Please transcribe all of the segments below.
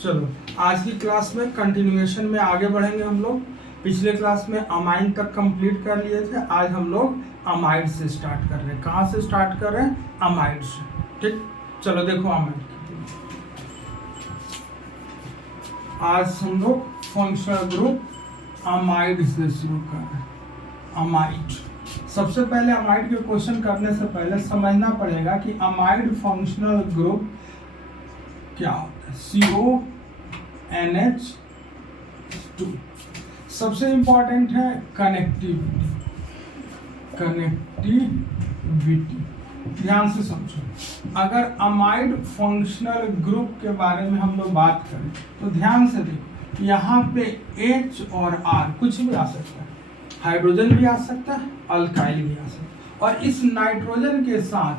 चलो आज की क्लास में कंटिन्यूएशन में आगे बढ़ेंगे हम लोग। पिछले क्लास में अमाइन तक कंप्लीट कर लिए थे। आज हम लोग अमाइड से स्टार्ट कर रहे हैं। कहाँ से स्टार्ट कर रहे हैं? अमाइड से। ठीक, चलो देखो अमाइड। आज हम लोग फंक्शनल ग्रुप अमाइड से शुरू कर रहे हैं। अमाइड, सबसे पहले अमाइड के क्वेश्चन करने से पहले समझना पड़ेगा कि अमाइड फंक्शनल ग्रुप क्या होता है। CONH2 सबसे इंपॉर्टेंट है कनेक्टिविटी। ध्यान से समझो। अगर अमाइड फंक्शनल ग्रुप के बारे में हम लोग बात करें तो ध्यान से देखो, यहाँ पे H और R कुछ भी आ सकता है। हाइड्रोजन भी आ सकता है, अल्काइल भी आ सकता है, और इस नाइट्रोजन के साथ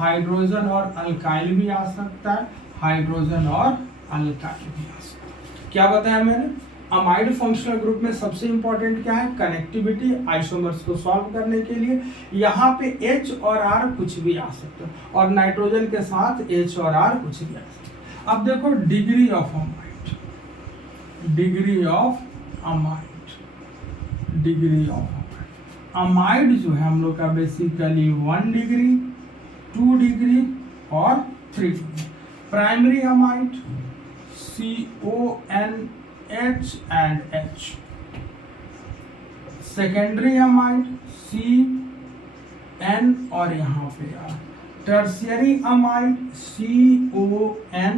हाइड्रोजन और अल्काइल भी आ सकता है। हाइड्रोजन और अल्काइल भी आ सकता है। क्या बताया मैंने? अमाइड फंक्शनल ग्रुप में सबसे इंपॉर्टेंट क्या है? कनेक्टिविटी। आइसोमर्स को सॉल्व करने के लिए यहाँ पे H और R कुछ भी आ सकता है, और नाइट्रोजन के साथ H और R कुछ भी आ सकता है। अब देखो डिग्री ऑफ अमाइड। अमाइड जो है हम लोग का बेसिकली 1 डिग्री, 2 डिग्री और 3 degree. Primary amide CONH and H। Secondary amide CN और यहाँ पे R। Tertiary amide CON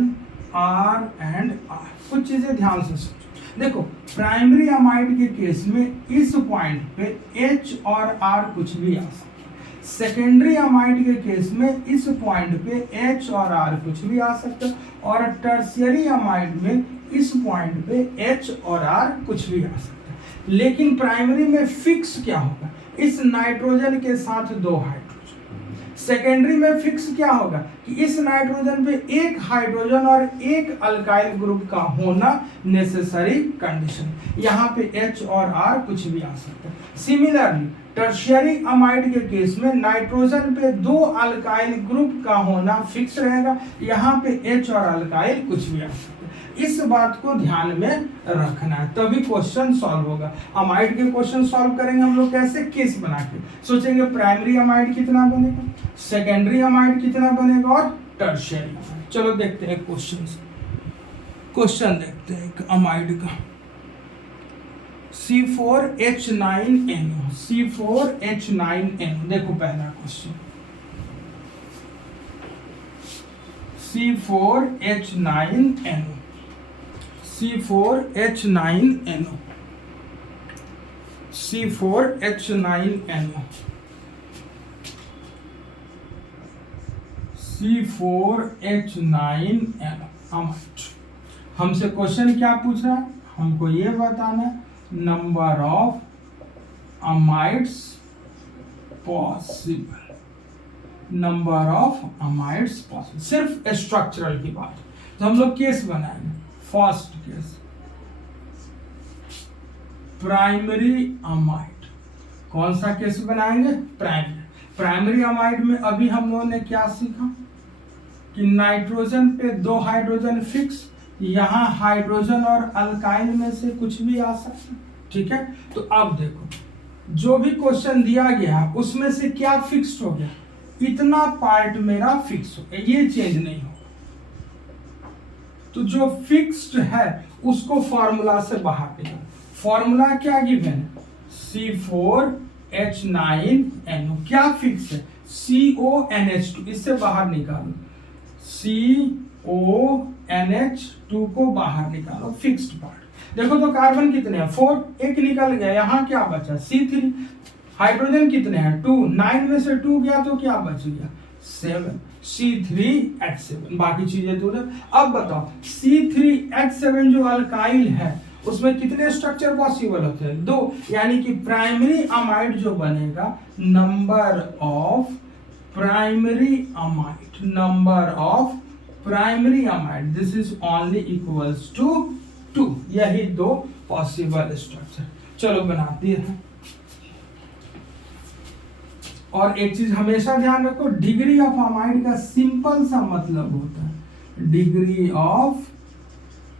R and R। कुछ चीजें ध्यान से समझो। देखो प्राइमरी अमाइड के केस में इस पॉइंट पे H और R कुछ भी आ सकता है। सेकेंडरी अमाइड के केस में इस पॉइंट पे H और R कुछ भी आ सकता है, और टर्शियरी अमाइड में इस पॉइंट पे H और R कुछ भी आ सकता है। लेकिन प्राइमरी में फिक्स क्या होगा? इस नाइट्रोजन के साथ 2 हाइड्रोजन। सेकेंडरी में फिक्स क्या होगा कि इस नाइट्रोजन पे 1 हाइड्रोजन और 1 अल्काइल ग्रुप का होना नेसेसरी कंडीशन। यहाँ पे H और R कुछ भी आ सकता है। सिमिलरली टर्शियरी अमाइड के केस में नाइट्रोजन पे 2 अल्काइल ग्रुप का होना फिक्स रहेगा। यहाँ पे H और अल्काइल कुछ भी आ सकता है। इस बात को ध्यान में रखना है, तभी क्वेश्चन सॉल्व होगा। अमाइड के क्वेश्चन सॉल्व करेंगे हम लोग कैसे? केस बना के सोचेंगे प्राइमरी अमाइड कितना बनेगा, सेकेंडरी अमाइड कितना बनेगा, और टर्शियरी अमाइड। चलो देखते हैं क्वेश्चन देखते हैं अमाइड का। C4H9NO। देखो पहला क्वेश्चन C4H9NO। अमाइड। हमसे क्वेश्चन क्या पूछ रहा है? हमको ये बताना है नंबर ऑफ अमाइड्स पॉसिबल। सिर्फ स्ट्रक्चरल की बात। तो हम लोग केस बनाएंगे। First case primary amide. कौन सा केस बनाएंगे? प्राइमरी अमाइड में अभी हम लोगों ने क्या सीखा कि नाइट्रोजन पे 2 हाइड्रोजन फिक्स, यहाँ हाइड्रोजन और अल्काइल में से कुछ भी आ सकता है। ठीक है, तो अब देखो जो भी क्वेश्चन दिया गया उसमें से क्या फिक्स्ड हो गया? इतना पार्ट मेरा फिक्स हो गया, ये चेंज नहीं होगा। तो जो फिक्स्ड है उसको फॉर्मूला से बाहर निकालो। फॉर्मूला क्या गिवन है? C4H9NO। क्या फिक्स है? CONH2। इससे बाहर निकालो, CONH2 को बाहर निकालो, फिक्स्ड पार्ट। देखो तो कार्बन कितने हैं? 4, 1 निकल गया। यहाँ क्या बचा? C3। हाइड्रोजन कितने हैं? 2। 9 में से 2 गया तो क्या बच गया? 7। C3H7। बाकी चीजें तो उधर। अब बताओ C3H7 जो अल्काइल है उसमें कितने स्ट्रक्चर पॉसिबल होते हैं? 2। यानी कि प्राइमरी अमाइड जो बनेगा, number of primary amide this is only equals to 2। यही 2 पॉसिबल स्ट्रक्चर। चलो बना दिए हैं। और एक चीज हमेशा ध्यान रखो, डिग्री ऑफ अमाइड का सिंपल सा मतलब होता है डिग्री ऑफ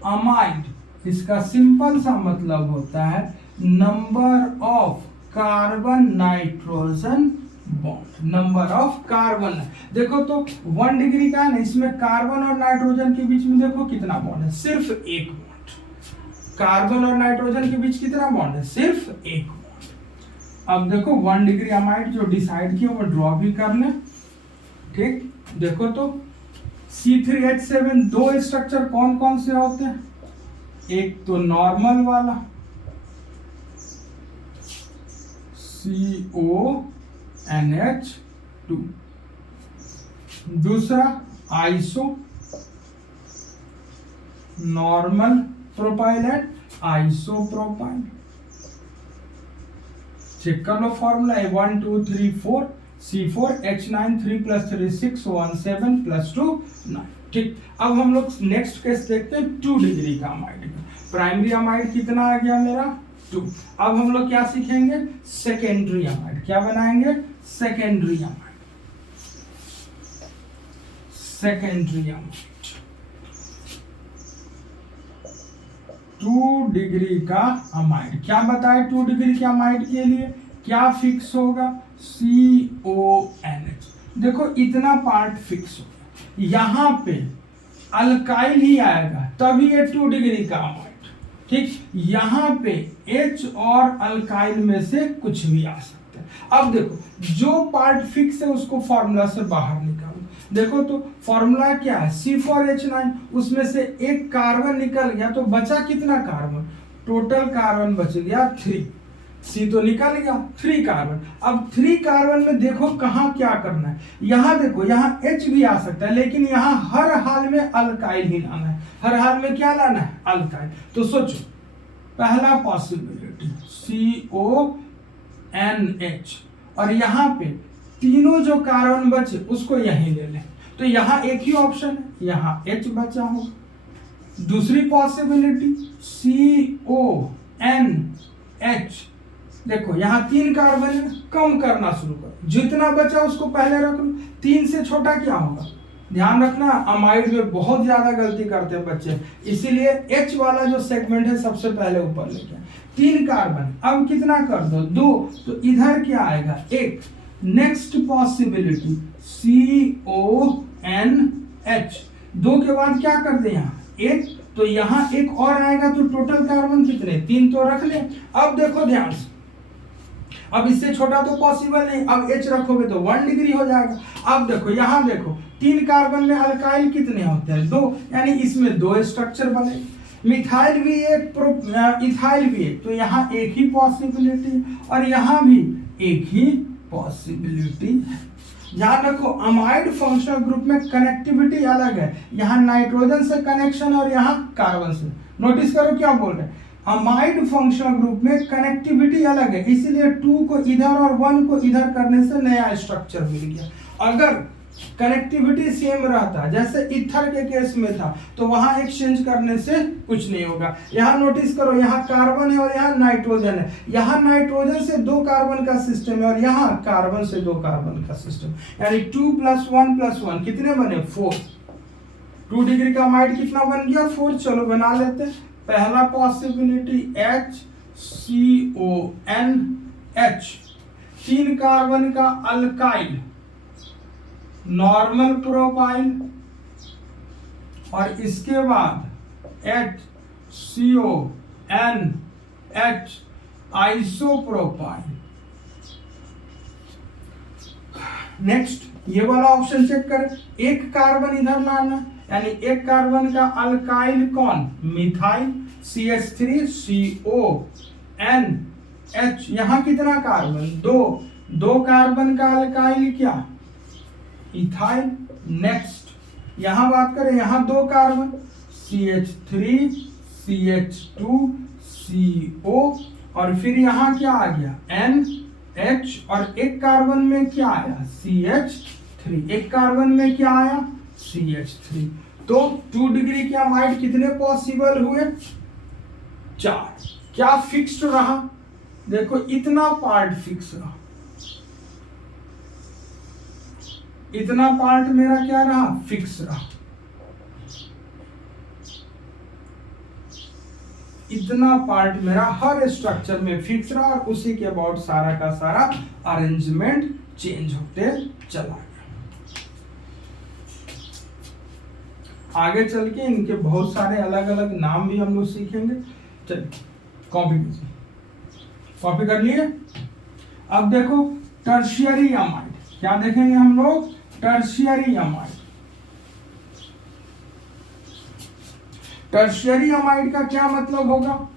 अमाइड, इसका सिंपल सा मतलब होता है number of carbon nitrogen bond, number of carbon. देखो तो 1 डिग्री का है ना, इसमें कार्बन और नाइट्रोजन के बीच में देखो कितना बॉन्ड है, सिर्फ एक बॉन्ड। कार्बन और नाइट्रोजन के बीच कितना बॉन्ड है, सिर्फ एक बॉन्ड। अब देखो 1 डिग्री अमाइड जो डिसाइड किया वो ड्रॉ भी कर ले। ठीक, देखो तो C3H7 दो स्ट्रक्चर कौन कौन से होते हैं, एक तो नॉर्मल वाला CONH2, दूसरा iso normal propyl and isopropyl. Check कर लो फॉर्मूला है 1 2 3 4 C4H9 3 + 3 6 1 7 + 2 9। ठीक, अब हम लोग नेक्स्ट केस देखते हैं 2 डिग्री का अमाइड का। प्राइमरी अमाइड कितना आ गया मेरा 2। अब हम लोग क्या सीखेंगे, सेकेंडरी अमाइड। क्या बनाएंगे, secondary amide, secondary amide 2 degree का अमाइड। क्या बताए 2 डिग्री के अमाइड के लिए क्या फिक्स होगा, CONH। देखो इतना पार्ट फिक्स होगा, यहां पे अल्काइल ही आएगा तभी ये 2 डिग्री का अमाइड। ठीक, यहां पे H और अल्काइल में से कुछ भी आ सकता है। अब देखो जो पार्ट फिक्स है उसको फॉर्मूला से बाहर निकालो। देखो तो फॉर्मूला क्या है, C4H9, उसमें से एक कार्बन निकल गया तो बचा कितना कार्बन, टोटल कार्बन बच गया 3। C तो निकल गया, 3 कार्बन। अब 3 कार्बन में देखो कहाँ क्या करना है, यहाँ देखो यहाँ H भी आ सकता है, लेकिन यहाँ हर हाल में अल्काइल ही लाना है। हर हाल में क्या लाना है, अल्काइल। तो सोचो पहला पॉसिबिलिटी CONH, और यहाँ पे तीनों जो कार्बन बचे उसको यहीं ले लें, तो यहाँ एक ही ऑप्शन है, यहाँ H बचा होगा। दूसरी पॉसिबिलिटी CONH, देखो यहाँ 3 कार्बन है, कम करना शुरू करो, जितना बचा उसको पहले रख लो। 3 से छोटा क्या होगा, ध्यान रखना अमाइड में बहुत ज्यादा गलती करते हैं बच्चे, इसीलिए H वाला जो सेगमेंट है सबसे पहले ऊपर लेके 3 कार्बन। अब कितना कर दो, 2, तो इधर क्या आएगा 1। नेक्स्ट पॉसिबिलिटी CONH, 2 के बाद क्या कर दे यहाँ 1, तो यहाँ एक और आएगा तो टोटल कार्बन कितने, 3 तो रख ले। अब देखो ध्यान से, अब इससे छोटा तो पॉसिबल नहीं, अब H रखोगे तो 1 डिग्री हो जाएगा। अब देखो यहाँ देखो 3 कार्बन में अल्काइल कितने होते हैं, 2, यानी इसमें 2 स्ट्रक्चर बने। मिथाइल भी एक, इथाइल भी एक, तो यहाँ एक ही पॉसिबिलिटी और यहाँ भी एक ही पॉसिबिलिटी है। ध्यान रखो अमाइड फंक्शनल ग्रुप में कनेक्टिविटी अलग है, यहाँ नाइट्रोजन से कनेक्शन और यहाँ कार्बन से। नोटिस करो क्या बोल रहे हैं, अमाइड फंक्शनल ग्रुप में कनेक्टिविटी अलग है, इसीलिए 2 को इधर और 1 को इधर करने से नया स्ट्रक्चर मिल गया। अगर कनेक्टिविटी सेम रहता जैसे इथर के केस में था तो वहां एक्सचेंज करने से कुछ नहीं होगा। यहाँ नोटिस करो यहाँ कार्बन है और यहाँ नाइट्रोजन है, यहाँ नाइट्रोजन से 2 कार्बन का सिस्टम है और यहाँ कार्बन से 2 कार्बन का सिस्टम, यानी 2 + 1 + 1 कितने बने 4। 2 डिग्री का अमाइड कितना बन गया 4। चलो बना लेते। पहला पॉसिबिलिटी HCONH, 3 कार्बन का अल्काइल नॉर्मल प्रोपाइल, और इसके बाद HCONH आइसोप्रोपाइल। नेक्स्ट ये वाला ऑप्शन चेक करें, एक कार्बन इधर लाना, यानी एक कार्बन का अल्काइल कौन, मिथाइल CH3CONH, यहां कितना कार्बन 2 कार्बन का अल्काइल क्या, इथाइल। नेक्स्ट यहां बात करें, यहां 2 कार्बन CH3CH2CO, और फिर यहां क्या आ गया NH, और एक कार्बन में क्या आया CH3, एक कार्बन में क्या आया CH3। तो 2 डिग्री के अमाइड कितने पॉसिबल हुए 4। क्या फिक्स्ड रहा, देखो इतना पार्ट फिक्स रहा, इतना पार्ट मेरा क्या रहा फिक्स रहा। इतना पार्ट मेरा हर स्ट्रक्चर में फिक्स रहा और उसी के अबाउट सारा का सारा अरेंजमेंट चेंज होते चला गया। आगे चल के इनके बहुत सारे अलग अलग नाम भी हम लोग सीखेंगे। चलिए कॉपी कीजिए, कॉपी कर लिए। अब देखो टर्शियरी अमाइड, क्या देखेंगे हम लोग? Tertiary amide. टर्शियरी अमाइड का क्या मतलब होगा?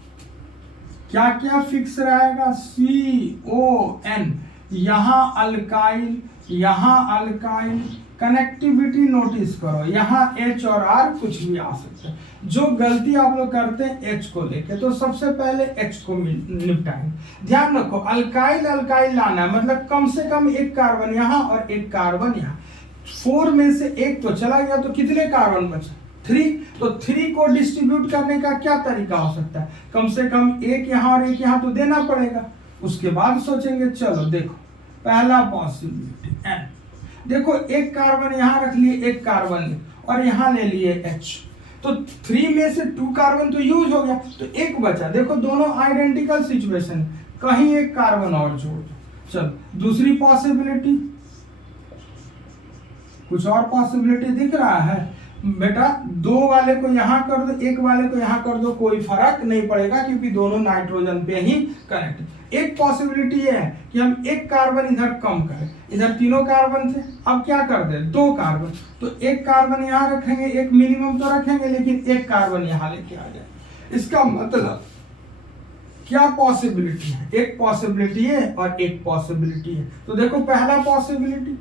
क्या क्या फिक्स रहेगा? CON, यहां अल्काइल, यहां अल्काइल, कनेक्टिविटी नोटिस करो, यहाँ H और R कुछ भी आ सकता है। जो गलती आप लोग करते हैं H को लेके, तो सबसे पहले H को निपटाएंगे। ध्यान रखो अल्काइल अल्काइल लाना है, मतलब कम से कम एक कार्बन यहाँ और एक कार्बन यहाँ। 4 में से एक तो चला गया, तो कितने कार्बन बचे? 3। तो 3 को डिस्ट्रीब्यूट करने का क्या तरीका हो सकता है? कम से कम एक यहाँ और एक यहाँ तो देना पड़ेगा। उसके बाद सोचेंगे, चलो देखो पहला पॉसिबिलिटी N, देखो एक कार्बन यहाँ रख लिए, एक कार्बन और यहाँ ले लिए H, तो 3 में से 2 कार्बन तो यूज हो गया, तो एक बचा। देखो दोनों आइडेंटिकल सिचुएशन, कहीं एक कार्बन और जोड़ दो। चलो दूसरी पॉसिबिलिटी, कुछ और पॉसिबिलिटी दिख रहा है बेटा? 2 वाले को यहाँ कर दो, एक वाले को यहाँ कर दो, कोई फर्क नहीं पड़ेगा क्योंकि दोनों नाइट्रोजन पे ही कनेक्ट। एक पॉसिबिलिटी ये है कि हम एक कार्बन इधर कम करें, इधर तीनों कार्बन थे, अब क्या कर दे? 2 कार्बन, तो एक कार्बन यहाँ रखेंगे, एक मिनिमम तो रखेंगे, लेकिन एक कार्बन यहाँ लेके आ जाए। इसका मतलब क्या पॉसिबिलिटी है? एक पॉसिबिलिटी है और एक पॉसिबिलिटी है। तो देखो पहला पॉसिबिलिटी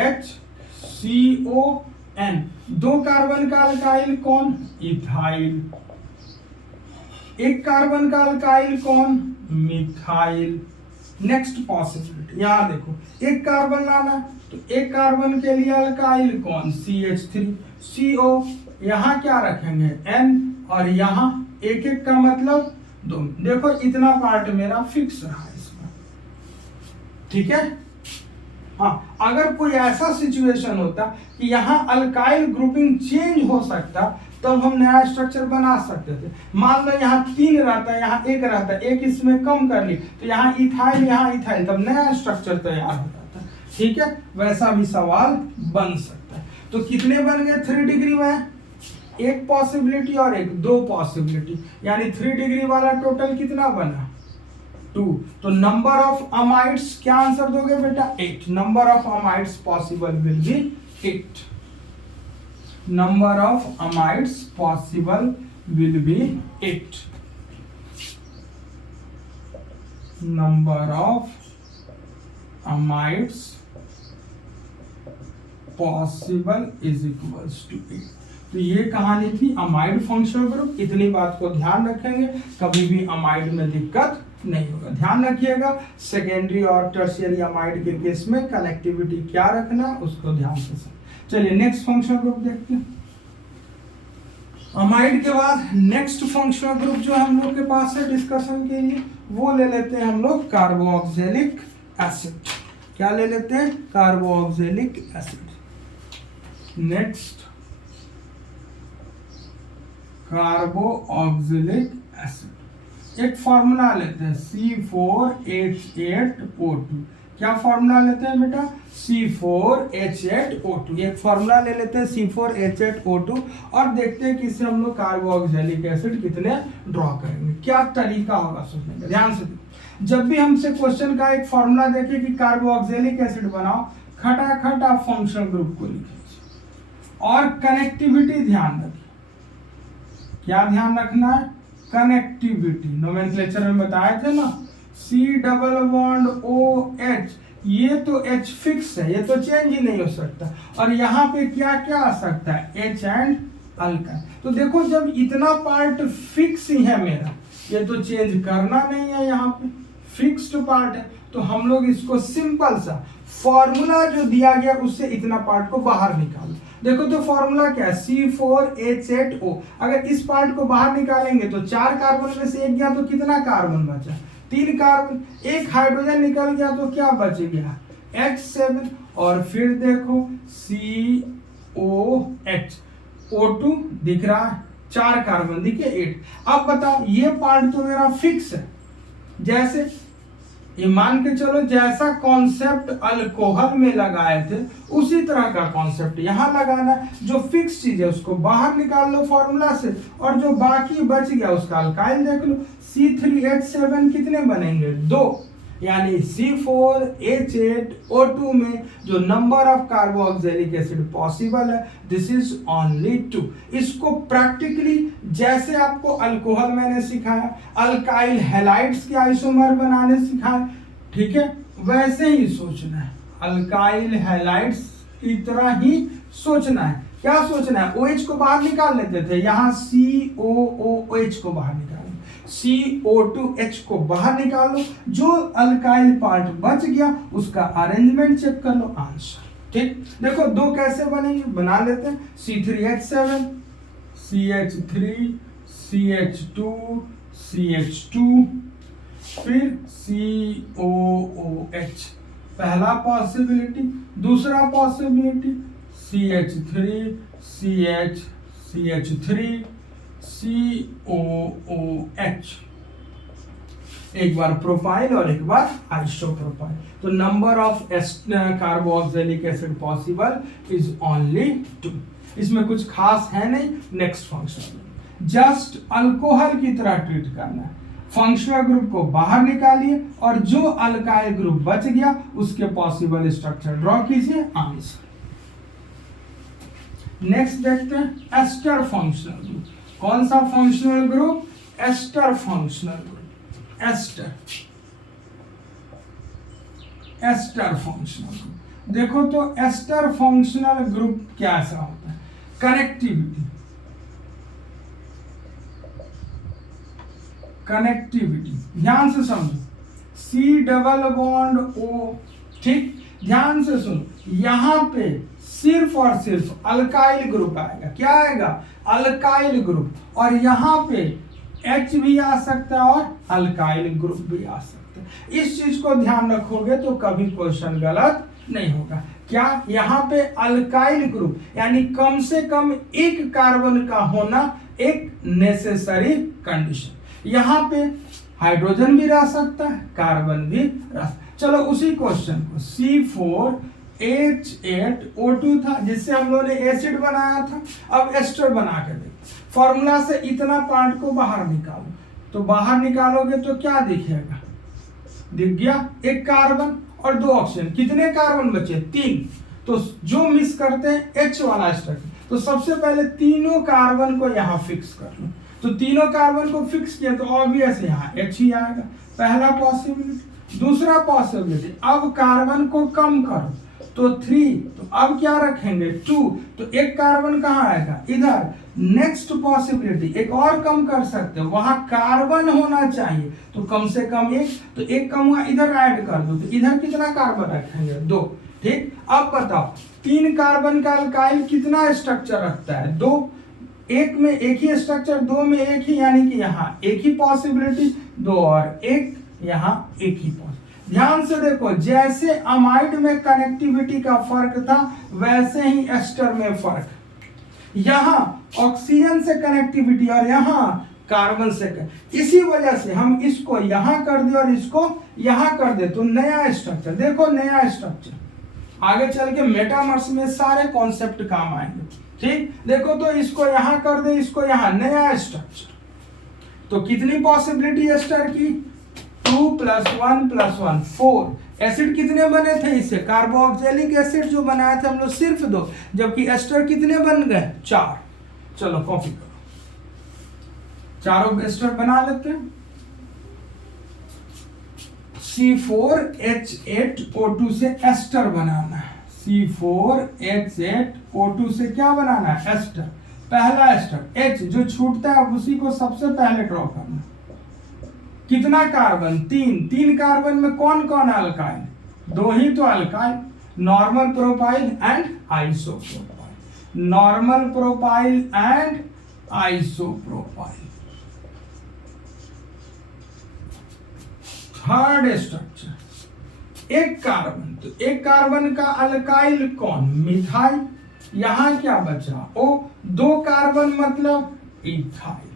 HCON, 2 कार्बन का अल्काइल कौन? इथाइल। एक कार्बन का अल्काइल कौन? मिथाइल। नेक्स्ट पॉसिबिलिटी, यहां देखो एक कार्बन लाना, तो एक कार्बन के लिए अल्काइल कौन? CH3। CO, यहां क्या रखेंगे? N, और यहां एक एक का मतलब 2। देखो इतना पार्ट मेरा फिक्स रहा इसमें, ठीक है। हाँ, अगर कोई ऐसा सिचुएशन होता कि यहाँ अल्काइल ग्रुपिंग चेंज हो सकता, तब हम नया स्ट्रक्चर बना सकते थे। मान लो यहाँ 3 रहता, यहाँ 1 रहता, एक इसमें कम कर ली, तो यहाँ इथाइल, तब नया स्ट्रक्चर तैयार हो जाता। ठीक है, वैसा भी सवाल बन सकता है। तो कितने बन गए 3 डिग्री में? एक पॉसिबिलिटी और एक 2 पॉसिबिलिटी, यानी 3 डिग्री वाला टोटल कितना बना? 2। तो नंबर ऑफ अमाइड्स क्या आंसर दोगे बेटा? 8। Number of amides possible will be 8। Number of amides possible will be 8। Number of amides possible is equals to 8। तो ये कहानी थी अमाइड फंक्शनल ग्रुप। इतनी बात को ध्यान रखेंगे, कभी भी अमाइड में दिक्कत नहीं होगा। ध्यान रखिएगा, सेकेंडरी और टर्शियरी अमाइड के केस में कनेक्टिविटी क्या रखना, उसको ध्यान से समझ। चलिए नेक्स्ट फंक्शनल ग्रुप देखते हैं। अमाइड के बाद नेक्स्ट फंक्शनल ग्रुप जो हम लोग के पास है डिस्कशन के लिए, वो ले लेते हैं हम लोग कार्बोक्सिलिक एसिड। क्या ले लेते हैं? Carboxylic acid. Next carboxylic acid, एक फॉर्मूला लेते हैं C4H8O2। क्या फॉर्मूला लेते हैं बेटा? C4H8O2। एक फॉर्मूला ले लेते हैं C4H8O2 और देखते हैं कि इससे हम लोग कार्बोक्सिलिक एसिड कितने ड्रॉ करेंगे। क्या तरीका होगा सोचने का, ध्यान से। जब भी हमसे क्वेश्चन का एक फॉर्मूला देखे कि कार्बोक्सिलिक एसिड बनाओ, खटाखट आप फंक्शनल ग्रुप को लिखिए और कनेक्टिविटी ध्यान रखिए। क्या ध्यान रखना है? कनेक्टिविटी। नोमेनक्लेचर में बताए थे ना, C डबल बॉन्ड OH, ये तो H फिक्स है, ये तो चेंज ही नहीं हो सकता। और यहाँ पे क्या क्या आ सकता है? H and alkyl. तो देखो जब इतना पार्ट फिक्स ही है मेरा, ये तो चेंज करना नहीं है, यहाँ पे फिक्स्ड पार्ट है, तो हम लोग इसको सिंपल सा फॉर्मूला जो दिया गया उससे इतना पार्ट को बाहर निकालो। देखो तो फॉर्मूला क्या है? C4H8O। अगर इस पार्ट को बाहर निकालेंगे तो 4 कार्बन में से एक गया, तो कितना कार्बन बचा? 3 कार्बन। एक हाइड्रोजन निकल गया तो क्या बच गया? H7। और फिर देखो COH, O2 दिख रहा है, 4 कार्बन दिखे 8। अब बताओ ये पार्ट तो मेरा फिक्स है, जैसे ये मान के चलो जैसा कॉन्सेप्ट अल्कोहल में लगाए थे उसी तरह का कॉन्सेप्ट यहाँ लगाना है। जो फिक्स चीज है उसको बाहर निकाल लो फॉर्मूला से, और जो बाकी बच गया उसका अल्काइल देख लो। C3H7 कितने बनेंगे 2, यानी C4H8O2 में जो number of carboxylic acid possible है दिस इज ओनली 2। इसको प्रैक्टिकली जैसे आपको अल्कोहल मैंने सिखाया, अल्काइल हैलाइड्स के आइसोमर बनाने सिखाया, ठीक है, वैसे ही सोचना है। अल्काइल हैलाइड्स की तरह ही सोचना है। क्या सोचना है? OH को बाहर निकाल लेते थे, यहाँ COOH को बाहर निकाल, CO2H को बाहर निकाल लो, जो अल्काइल पार्ट बच गया उसका अरेंजमेंट चेक कर लो, आंसर। ठीक, देखो 2 कैसे बनेंगे, बना लेते हैं। C3H7 CH3 CH2 CH2 फिर COOH, पहला पॉसिबिलिटी। दूसरा possibility CH3 CH CH3 COOH, एक बार प्रोफाइल और एक बार आइसोप्रोपाइल। तो number of carboxylic acid possible is only 2। इसमें कुछ खास है नहीं। नेक्स्ट फंक्शन जस्ट अल्कोहल की तरह ट्रीट करना है। फंक्शनल ग्रुप को बाहर निकालिए और जो अल्काइल ग्रुप बच गया उसके पॉसिबल स्ट्रक्चर ड्रॉ कीजिए, आंसर। नेक्स्ट देखते हैं एस्टर फंक्शनल ग्रुप। कौन सा functional group? Ester functional group. Ester functional group. देखो तो एस्टर फंक्शनल ग्रुप कैसा होता है? कनेक्टिविटी ध्यान से समझो। C डबल बॉन्ड O, ठीक, ध्यान से सुनो, यहां पे सिर्फ और सिर्फ अल्काइल ग्रुप आएगा। क्या आएगा? Alkyl group. और यहाँ पे H भी आ सकता है और अल्काइल ग्रुप भी आ सकता है। इस चीज को ध्यान रखोगे तो कभी क्वेश्चन गलत नहीं होगा। क्या? यहाँ पे अल्काइल ग्रुप यानी कम से कम एक कार्बन का होना एक नेसेसरी कंडीशन। यहाँ पे हाइड्रोजन भी रह सकता है, कार्बन भी रह सकता है। चलो उसी क्वेश्चन को C4H8O2 था जिससे हम लोगों ने एसिड बनाया था, अब एस्टर बना के देखो। फॉर्मूला से इतना पार्ट को बाहर निकालो, तो बाहर निकालोगे तो क्या दिखेगा? दिख गया एक कार्बन और 2 ऑक्सीजन। कितने कार्बन बचे? 3। तो जो मिस करते हैं H वाला स्ट्रक्चर, तो सबसे पहले तीनों कार्बन को यहाँ फिक्स कर लो। तो तीनों कार्बन को फिक्स किया तो ऑब्वियस यहाँ H ही आएगा, पहला पॉसिबिलिटी। दूसरा पॉसिबिलिटी, अब कार्बन को कम करो तो 3, तो अब क्या रखेंगे 2, तो एक कार्बन कहाँ आएगा? इधर। नेक्स्ट पॉसिबिलिटी, एक और कम कर सकते हो, वहां कार्बन होना चाहिए तो कम से कम 1, तो 1 कम हुआ, इधर ऐड कर दो, तो इधर कितना कार्बन रखेंगे? 2। ठीक, अब बताओ 3 कार्बन का अल्काइल कितना स्ट्रक्चर रखता है? 2। 1 में एक ही स्ट्रक्चर, 2 में एक ही, यानी कि यहाँ एक ही पॉसिबिलिटी, 2 और 1, यहाँ एक ही पॉसिबिलिटी। ध्यान से देखो, जैसे अमाइड में कनेक्टिविटी का फर्क था वैसे ही एस्टर में फर्क। यहाँ ऑक्सीजन से कनेक्टिविटी और यहाँ कार्बन से इसी वजह से हम इसको यहाँ कर दे और इसको यहाँ कर दे तो नया स्ट्रक्चर। देखो नया स्ट्रक्चर, आगे चल के मेटामर्स में सारे कॉन्सेप्ट काम आएंगे। ठीक, देखो तो इसको यहाँ कर दे, इसको यहाँ, नया स्ट्रक्चर। तो कितनी पॉसिबिलिटी एस्टर की? 2 + 1 + 1 4। एसिड कितने बने थे इससे? कार्बोक्सिलिक एसिड जो बनाए थे हम लोग सिर्फ 2, जबकि एस्टर कितने बन गए? 4। चलो कॉपी करो, चारों एस्टर बना लेते हैं। C4H8O2 से एस्टर बनाना है। C4H8O2 से क्या बनाना है? एस्टर। पहला एस्टर H जो छूटता है उसी को सबसे पहले ड्रॉ करना। कितना कार्बन? 3 कार्बन में कौन कौन अल्काइल? 2 ही तो alkyl, normal propyl and isopropyl. Normal propyl and isopropyl. Third structure, एक कार्बन, तो एक कार्बन का अल्काइल कौन? मिथाइल। यहां क्या बचा? O। 2 कार्बन मतलब इथाइल।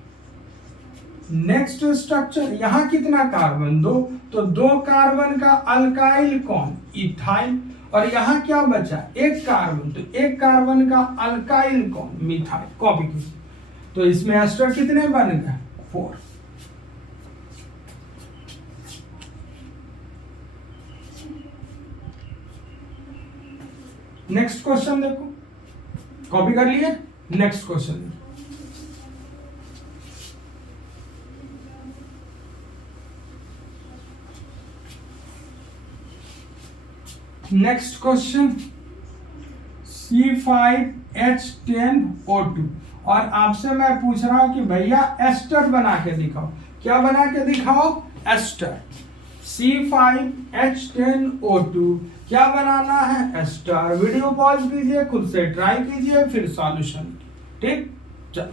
नेक्स्ट स्ट्रक्चर, यहां कितना कार्बन? 2, तो 2 कार्बन का अल्काइल कौन? इथाइल। और यहां क्या बचा? 1 कार्बन, तो 1 कार्बन का अल्काइल कौन? मिथाइल। कॉपी कीजिए। तो इसमें एस्टर कितने बन गए? 4। नेक्स्ट क्वेश्चन देखो, कॉपी कर लिए। Next question, next question C5H10O2, और आपसे मैं पूछ रहा हूं कि भैया एस्टर बना के दिखाओ। क्या बना के दिखाओ? एस्टर। C5H10O2 क्या बनाना है? एस्टर। वीडियो पॉज कीजिए, खुद से ट्राई कीजिए, फिर सॉल्यूशन। ठीक, चलो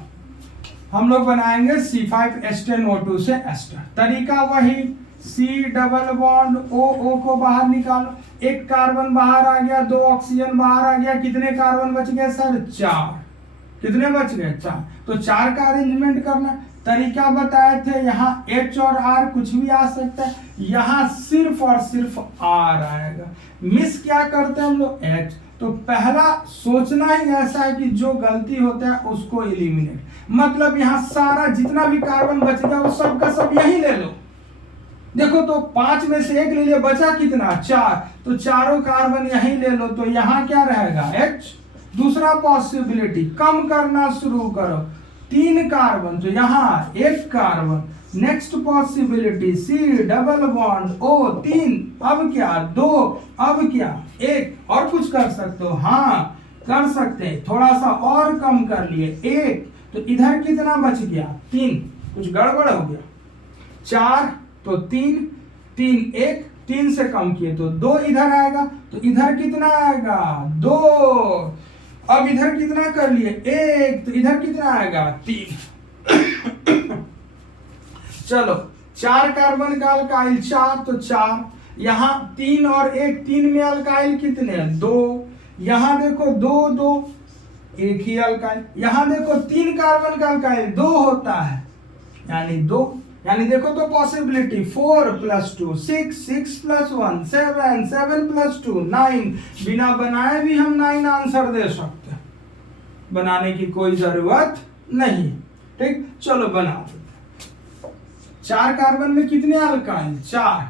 हम लोग बनाएंगे C5H10O2 से एस्टर। तरीका वही, C डबल बॉन्ड O को बाहर निकालो, 1 कार्बन बाहर आ गया, 2 ऑक्सीजन बाहर आ गया, कितने कार्बन बच गए सर? 4। कितने बच गए? 4। तो 4 का अरेंजमेंट करना। तरीका बताए थे, यहाँ H और R कुछ भी आ सकता है, यहाँ सिर्फ और सिर्फ R आएगा। मिस क्या करते हैं हम लोग? H। तो पहला सोचना ही ऐसा है कि जो गलती होता है उसको एलिमिनेट, मतलब यहाँ सारा जितना भी कार्बन बच गया वो सब का सब यही ले लो। देखो तो 5 में से 1 ले लिया, बचा कितना? 4। तो चारों कार्बन यहीं ले लो, तो यहाँ क्या रहेगा? H। दूसरा पॉसिबिलिटी, कम करना शुरू करो, 3 कार्बन, तो यहाँ 1 carbon. Next possibility, C double bond O 3, अब क्या? 2, अब क्या? 1। और कुछ कर सकते हो? हाँ कर सकते हैं, थोड़ा सा और कम कर लिए, 1। तो इधर कितना बच गया? 3। कुछ गड़बड़ हो गया? 4, तो 3, 3, 1, 3 से कम किए तो 2 इधर आएगा, तो इधर कितना आएगा? 2। अब इधर कितना कर लिए? 1, तो इधर कितना आएगा? 3। चलो 4 कार्बन का अल्काइल 4, तो 4। यहाँ 3 और 1, 3 में अल्काइल कितने? 2। यहाँ देखो 2, 2, 1 ही अल्काइल। यहाँ देखो 3 कार्बन का अल्काइल 2 होता है, यानी 2। यानी देखो तो पॉसिबिलिटी, 4 + 2 6, 6 + 1 7, 7 + 2 9। बिना बनाए भी हम 9 आंसर दे सकते हैं, बनाने की कोई जरूरत नहीं। ठीक, चलो बना देते। 4 कार्बन में कितने अल्काइल? 4।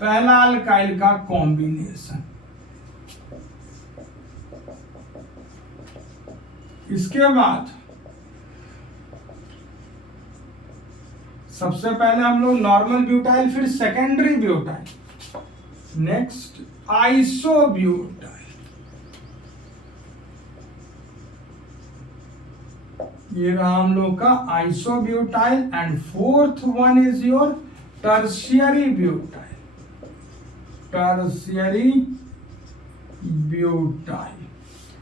पहला अल्काइल का कॉम्बिनेशन, इसके बाद सबसे पहले हम लोग नॉर्मल ब्यूटाइल, फिर सेकेंडरी ब्यूटाइल, नेक्स्ट आइसोब्यूटाइल। ये रहा हम लोग का isobutyl, and 4th one is your tertiary butyl. Tertiary butyl,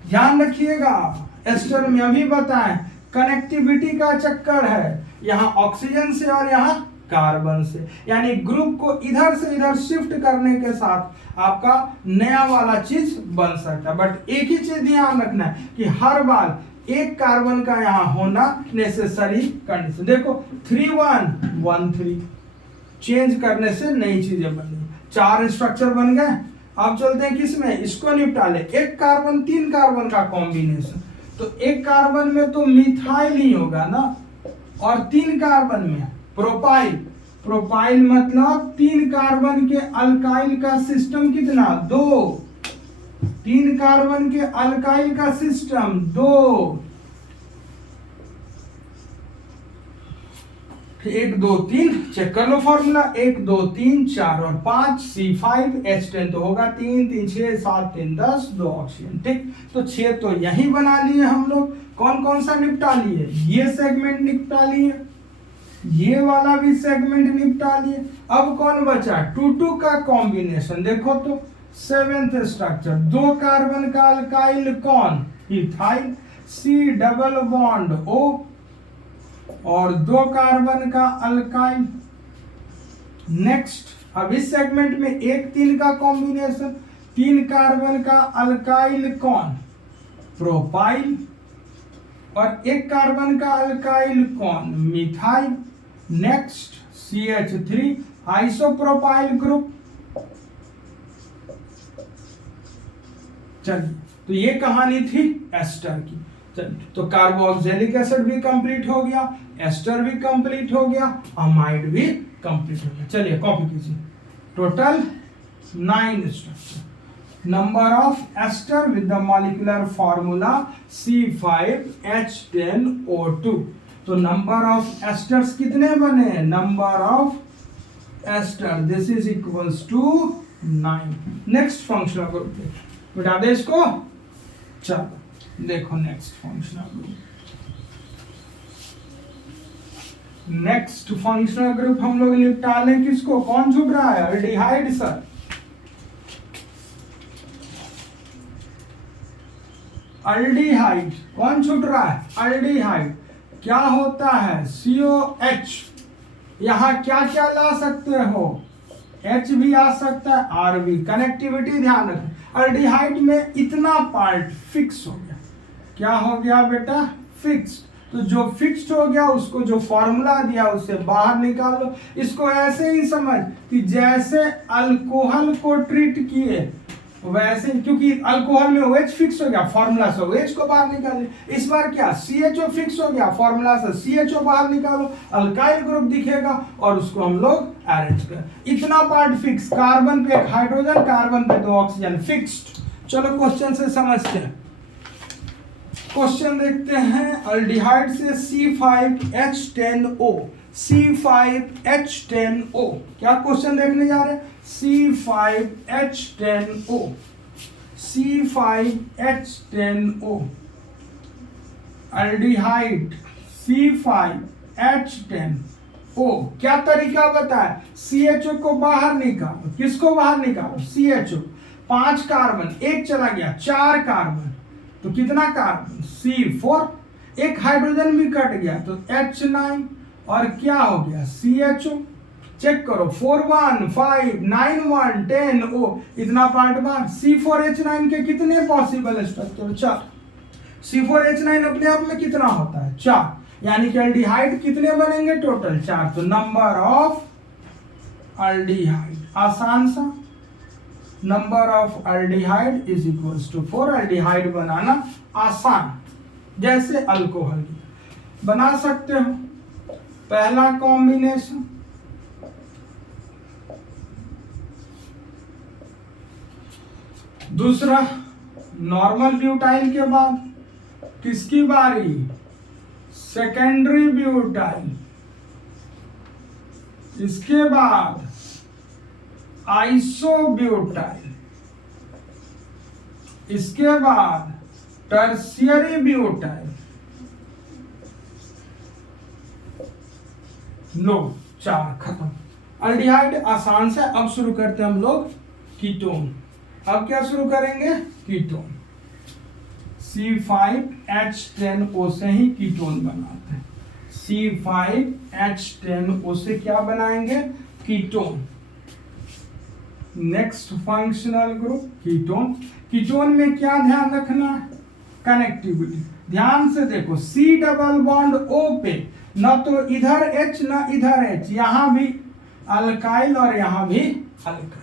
ध्यान रखिएगा, एस्टर में अभी बताएं कनेक्टिविटी का चक्कर है, यहाँ ऑक्सीजन से और यहाँ कार्बन से, यानी ग्रुप को इधर से इधर शिफ्ट करने के साथ आपका नया वाला चीज बन सकता है। बट एक ही चीज ध्यान रखना है कि हर बार 1 कार्बन का यहाँ होना नेसेसरी कंडीशन। देखो 3 1 1 3, चेंज करने से नई चीजें बन गई, 4 स्ट्रक्चर बन गए। अब चलते हैं किसमें, इसको निपटा ले। 1 कार्बन 3 कार्बन का कॉम्बिनेशन, तो 1 कार्बन में तो मिथाइल ही होगा ना, और 3 कार्बन में प्रोपाइल। प्रोपाइल मतलब 3 कार्बन के अल्काइल का सिस्टम कितना? 2। 3 कार्बन के अल्काइल का सिस्टम 2। 1 2 3, चेक कर लो फॉर्मूला, 1 2 3 4 और 5, C5H10 तो होगा 3 3 6 7 3 10, 2 ऑक्सीजन। ठीक, तो 6 तो यही बना लिए हम लोग। कौन कौन सा निपटा लिए? ये सेगमेंट निपटा लिए, ये वाला भी सेगमेंट निपटा लिए। अब कौन बचा? 2 2 का कॉम्बिनेशन, देखो तो 7th स्ट्रक्चर, 2 कार्बन का अल्काइल कौन? Ethyl, C double bond O, और 2 कार्बन का अल्काइल। नेक्स्ट, अब इस सेगमेंट में 1 3 का कॉम्बिनेशन, 3 कार्बन का अल्काइल कौन? प्रोपाइल, और एक कार्बन का अल्काइल कौन, methyl. Next CH3 isopropyl group. चलिए, तो ये कहानी थी एस्टर की। चलिए, तो कार्बोक्सिलिक एसिड भी कंप्लीट हो गया, एस्टर भी कंप्लीट हो गया, अमाइड भी कंप्लीट हो गया। चलिए कॉपी कीजिए। Total 9 structure. Number of ester with the molecular formula C5H10O2। तो नंबर ऑफ एस्टर्स कितने बने, number of ester this is equals to 9। Next functional group मिटा दे इसको। चलो देखो next functional group. Next functional group हम लोग निपटा लें किसको, कौन छूट रहा है, एल्डिहाइड सर। अल्डिहाइड कौन छूट रहा है, अल्डिहाइड। क्या होता है, COH। यहां क्या क्या ला सकते हो, H भी आ सकता है, R भी। कनेक्टिविटी ध्यान रखें, अल्डिहाइड में इतना पार्ट फिक्स हो गया। क्या हो गया बेटा, फिक्स्ड। तो जो फिक्स्ड हो गया उसको जो फॉर्मूला दिया उससे बाहर निकाल लो। इसको ऐसे ही समझ कि जैसे अल्कोहल को ट्रीट किए वैसे, क्योंकि अल्कोहल में OH फिक्स हो गया, फॉर्मूला से OH को बाहर निकाल। इस बार क्या, CHO फिक्स हो गया, फॉर्मूला से CHO बाहर निकालो, अल्काइल ग्रुप दिखेगा और उसको हम लोग अरेंज कर। इतना पार्ट फिक्स, कार्बन पे एक हाइड्रोजन, कार्बन पे 2 ऑक्सीजन, फिक्स्ड। चलो क्वेश्चन से समझते हैं। क्वेश्चन देखते हैं। अल्डिहाइड से C5H10O, C5H10O। क्या क्वेश्चन देखने जा रहे हैं, C5H10O, C5H10O। Aldehyde C5H10O। क्या तरीका बताया, CHO को बाहर निकालो। किसको बाहर निकालो, CHO। 5 कार्बन, एक चला गया, 4 कार्बन, तो कितना कार्बन, C4। एक हाइड्रोजन भी कट गया तो H9, और क्या हो गया, CHO। चेक करो, 4 1 5 9 1 10 O, इतना पार्ट बाहर। C4H9 के कितने पॉसिबल स्ट्रक्चर, 4। C4H9 अपने आप में कितना होता है, 4। यानी कि अल्डिहाइड कितने बनेंगे, टोटल 4। तो नंबर ऑफ अल्डिहाइड, आसान सा, number of aldehyde is equals to 4। Aldehyde बनाना आसान, जैसे अल्कोहल बना सकते हो। पहला कॉम्बिनेशन, दूसरा नॉर्मल ब्यूटाइल के बाद किसकी बारी, सेकेंडरी ब्यूटाइल। इसके बाद आइसोब्यूटाइल, इसके बाद टर्शियरी ब्यूटाइल। लो 4 खत्म। अल्डिहाइड आसान से। अब शुरू करते हैं हम लोग कीटोन। अब क्या शुरू करेंगे, कीटोन। C5H10O से ही कीटोन बनाते हैं। C5H10O से क्या बनाएंगे, ketone. Next functional group ketone. Ketone में क्या ध्यान रखना है, कनेक्टिविटी। ध्यान से देखो, C डबल बॉन्ड O पे न तो इधर H न इधर H, यहां भी अल्काइल और यहां भी अल्काइल।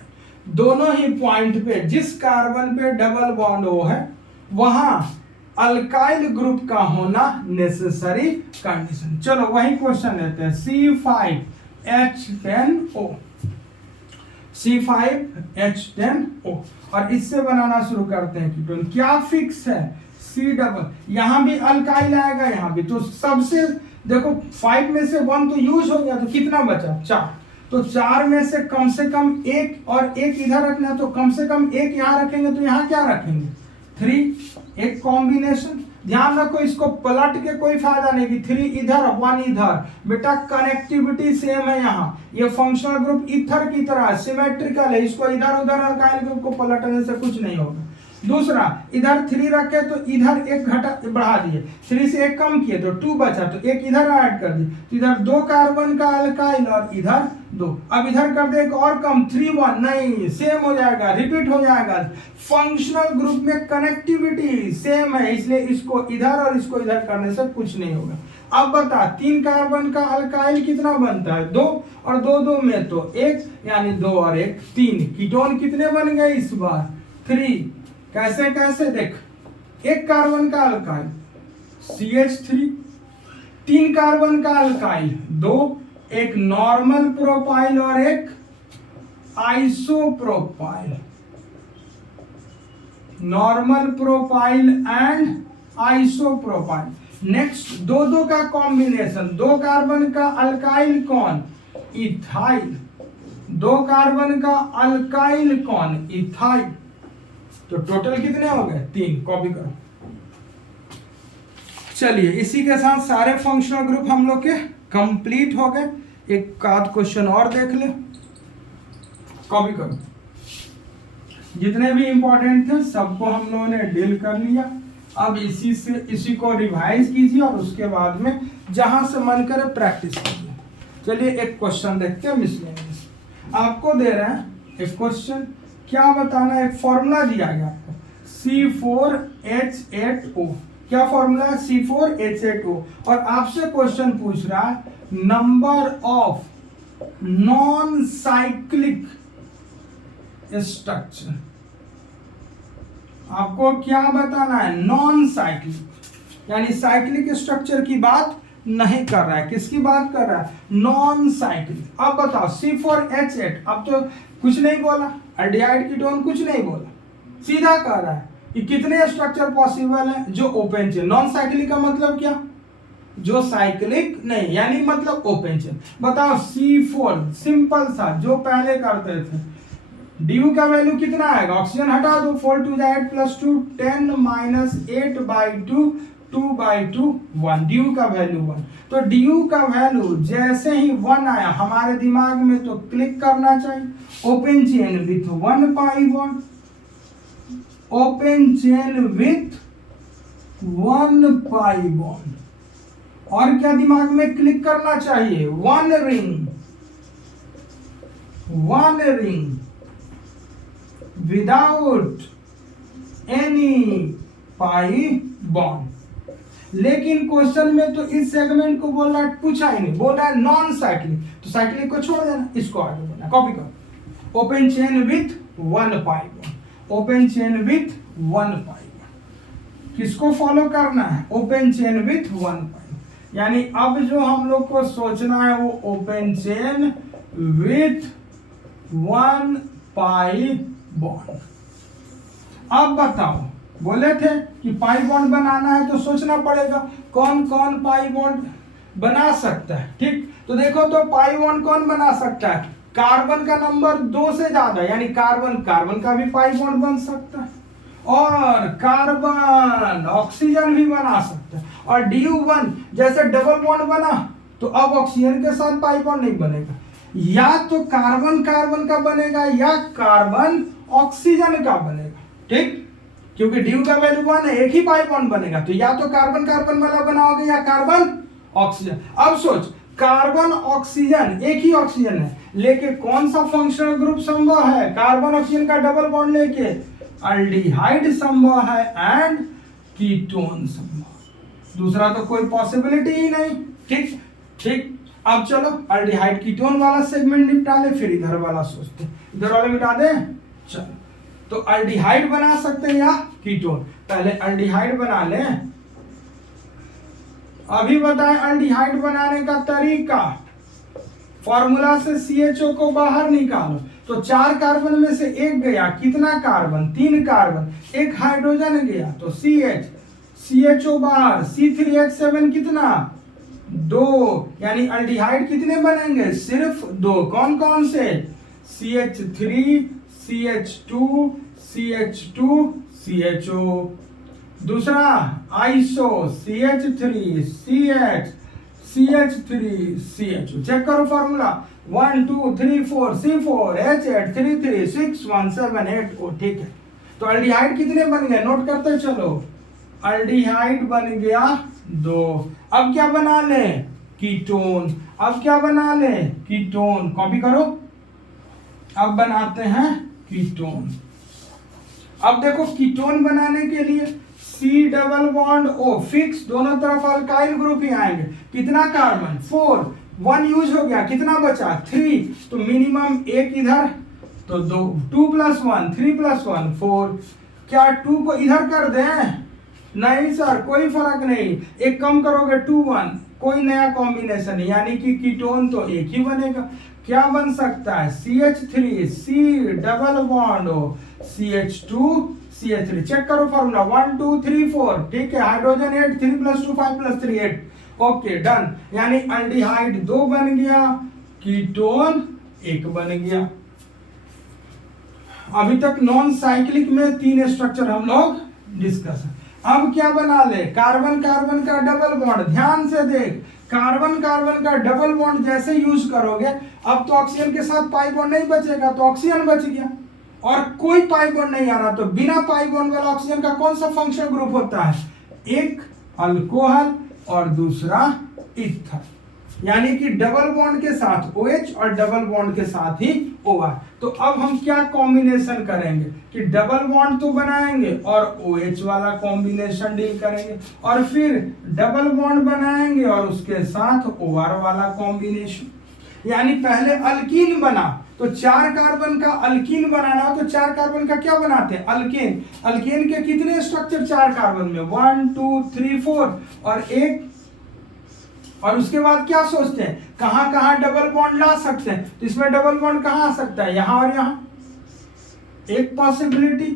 दोनों ही पॉइंट पे जिस कार्बन पे डबल बॉन्ड O है वहां अल्काइल ग्रुप का होना नेसेसरी कंडीशन। चलो वही क्वेश्चन लेते हैं। C5H10O, C5H10O, और इससे बनाना शुरू करते हैं कीटोन। क्या फिक्स है, C डबल। यहां भी अल्काइल आएगा, यहां भी। तो सबसे देखो 5 में से 1 तो यूज हो गया, तो कितना बचा, 4। तो 4 में से कम एक और एक इधर रखना है, तो कम से कम एक यहां रखेंगे, तो यहां क्या रखेंगे, 3। एक कॉम्बिनेशन। ध्यान रखो, इसको पलट के कोई फायदा नहीं कि 3 इधर 1 इधर। बेटा कनेक्टिविटी सेम है यहाँ। ये फंक्शनल ग्रुप इथर की तरह सिमेट्रिकल है, इसको इधर उधर अल्काइल ग्रुप को पलटने से कुछ नहीं होगा। दूसरा, इधर 3 रखे तो इधर एक घटा बढ़ा दिए, 3 से 1 कम किए तो 2 बचा, तो 1 इधर ऐड कर दिए, तो इधर 2 कार्बन का अल्काइल और इधर 2। अब इधर कर दे एक और कम 3 1, नहीं सेम हो जाएगा, रिपीट हो जाएगा। फंक्शनल ग्रुप में कनेक्टिविटी सेम है, इसलिए इसको इधर और इसको इधर करने से कुछ नहीं होगा। अब बता 3 कार्बन का अल्काइल कितना बनता है 2, और 2 2 में तो 1, यानी 2 और 1 3। कीटोन कितने बन गए इस बार 3। कैसे कैसे देख, एक कार्बन का अल्काइल CH3, 3 कार्बन का अल्काइल 2, एक नॉर्मल प्रोपाइल और एक isopropyl, normal propyl and isopropyl. Next 2 2 का कॉम्बिनेशन, 2 कार्बन का अल्काइल कौन इथाइल, 2 कार्बन का अल्काइल कौन इथाइल, तो टोटल कितने हो गए 3। कॉपी करो। चलिए इसी के साथ सारे फंक्शनल ग्रुप हम लोग के कंप्लीट हो गए। एक आध क्वेश्चन और देख ले, कॉपी करो। जितने भी इंपॉर्टेंट थे सबको हम लोगों ने डील कर लिया। अब इसी को रिवाइज कीजिए और उसके बाद में जहां से मन करे प्रैक्टिस कीजिए। चलिए एक क्वेश्चन देखते हैं मिसलेनियस। आपको दे रहे हैं एक क्वेश्चन, क्या बताना है, एक फॉर्मूला दिया गया आपको C4H8O। क्या फॉर्मूला है C4H8O, और आपसे क्वेश्चन पूछ रहा है number of non cyclic structure. आपको क्या बताना है, नॉन साइक्लिक, यानी साइक्लिक स्ट्रक्चर की बात नहीं कर रहा है, किसकी बात कर रहा है, नॉन साइक्लिक। अब बताओ C4H8, अब तो कुछ नहीं बोला, एल्डिहाइड कीटोन कुछ नहीं बोला, सीधा कह रहा है कि कितने स्ट्रक्चर पॉसिबल है जो ओपन चेन। नॉन साइक्लिक का मतलब क्या, जो साइक्लिक नहीं, यानी मतलब ओपन चेन। बताओ C4 सिंपल सा जो पहले करते थे, ड्यू का वैल्यू कितना आएगा, ऑक्सीजन हटा दो, 4 2 8 + 2 10 - 8/2 2/2 1, ड्यू का वैल्यू 1। तो ड्यू का वैल्यू जैसे ही 1 आया हमारे दिमाग में तो क्लिक करना चाहिए, open chain with 1 pi bond, open chain with 1 pi bond. और क्या दिमाग में क्लिक करना चाहिए, 1 ring, 1 ring without any pi bond. लेकिन क्वेश्चन में तो इस सेगमेंट को बोल रहा है, पूछा ही नहीं, बोल रहा है नॉन साइक्लिक, तो साइक्लिक को छोड़ देना, इसको आगे बोलना, कॉपी करो। Open chain with 1 pi bond, open chain with 1 pi bond. किसको फॉलो करना है, ओपन चेन विथ 1 पाई, यानी अब जो हम लोग को सोचना है वो open chain with 1 pi bond. अब बताओ, बोले थे कि पाई बॉन्ड बनाना है तो सोचना पड़ेगा कौन कौन पाई बॉन्ड बना सकता है। ठीक, तो देखो तो पाई बॉन्ड कौन बना सकता है, कार्बन का नंबर 2 से ज्यादा, यानी कार्बन कार्बन का भी पाई बॉन्ड बन सकता है, और कार्बन ऑक्सीजन भी बना सकता है। और DU1 जैसे डबल बॉन्ड बना तो अब ऑक्सीजन के साथ पाई बॉन्ड नहीं बनेगा, या तो कार्बन कार्बन का बनेगा या कार्बन ऑक्सीजन का बनेगा। ठीक, क्योंकि ड्यू का वैल्यू 1 है, एक ही पाई बॉन्ड बनेगा, तो या तो कार्बन कार्बन वाला बनाओगे या कार्बन ऑक्सीजन। अब सोच, कार्बन ऑक्सीजन एक ही ऑक्सीजन है, लेके कौन सा फंक्शनल ग्रुप संभव है, कार्बन ऑक्सीजन का डबल बॉन्ड लेके अल्डिहाइड संभव है एंड कीटोन संभव, दूसरा तो कोई पॉसिबिलिटी ही नहीं। ठीक ठीक, अब चलो अल्डिहाइड कीटोन वाला सेगमेंट निपटा ले, फिर इधर वाला सोचते, इधर वाले मिटा दे। चलो, तो अल्डिहाइड बना सकते हैं या कीटोन, पहले अल्डिहाइड बना ले। अभी बताएं अल्डिहाइड बनाने का तरीका, फॉर्मूला से CHO को बाहर निकालो, तो 4 कार्बन में से एक गया, कितना कार्बन, 3 कार्बन, एक हाइड्रोजन गया, तो CHO बाहर, C3H7 कितना 2, यानी अल्डिहाइड कितने बनेंगे, सिर्फ 2। कौन कौन से, CH3 CH2 CH2 CHO। दूसरा iso, CH3 CH CH3 CHO। Check करो फॉर्मूला, 1 2 3 4 C4H8 3 3 6 1 7 8 O। ठीक है, तो अल्डिहाइड कितने बन गए, नोट करते चलो, अल्डिहाइड बन गया 2। अब क्या बना ले, कीटोन। अब क्या बना ले, कीटोन। कॉपी करो। अब बनाते हैं कीटोन। अब देखो कीटोन बनाने के लिए C double bond O fix, दोनों तरफ अल्काइल ग्रुप ही आएंगे। कितना कार्बन, 4, 1 यूज हो गया, कितना बचा 3, तो मिनिमम एक इधर, तो 2 + 1 3 + 1 4। क्या 2 को इधर कर दें? नहीं सर, कोई फर्क नहीं, एक कम करोगे 2 1, कोई नया कॉम्बिनेशन, यानी कि कीटोन तो एक ही बनेगा। क्या बन सकता है, CH3 C double bond O CH2 CH3। Check करो फॉर्मूला, 1 2 3 4, ठीक है। हाइड्रोजन 8, 3 + 2 5 + 3 8। ओके डन, यानी अल्डिहाइड 2 बन गया, कीटोन 1 बन गया। अभी तक नॉन साइक्लिक में 3 स्ट्रक्चर हम लोग डिस्कस है। अब क्या बना ले, कार्बन कार्बन का डबल बॉन्ड। ध्यान से देख, कार्बन कार्बन का डबल बॉन्ड जैसे यूज करोगे, अब तो ऑक्सीजन के साथ पाई बॉन्ड नहीं बचेगा, तो ऑक्सीजन बच गया, और कोई पाई बॉन्ड नहीं आ रहा, तो बिना पाई बॉन्ड वाला ऑक्सीजन का कौन सा फंक्शनल ग्रुप होता है, एक अल्कोहल और दूसरा ईथर। यानी कि डबल बॉन्ड के साथ OH और डबल बॉन्ड के साथ ही OR। तो अब हम क्या कॉम्बिनेशन करेंगे कि डबल बॉन्ड तो बनाएंगे और OH वाला कॉम्बिनेशन डील करेंगे, और फिर डबल बॉन्ड बनाएंगे और उसके साथ OR वाला कॉम्बिनेशन। यानी पहले अल्कीन बना, तो 4 कार्बन का अल्कीन बनाना हो तो 4 कार्बन का क्या बनाते हैं, अल्केन। अल्केन के कितने स्ट्रक्चर 4 कार्बन में, 1 2 3 4 और एक, और उसके बाद क्या सोचते हैं, कहां कहां डबल बॉन्ड ला सकते हैं, तो इसमें डबल बॉन्ड कहां आ सकता है, यहां और यहां। एक पॉसिबिलिटी,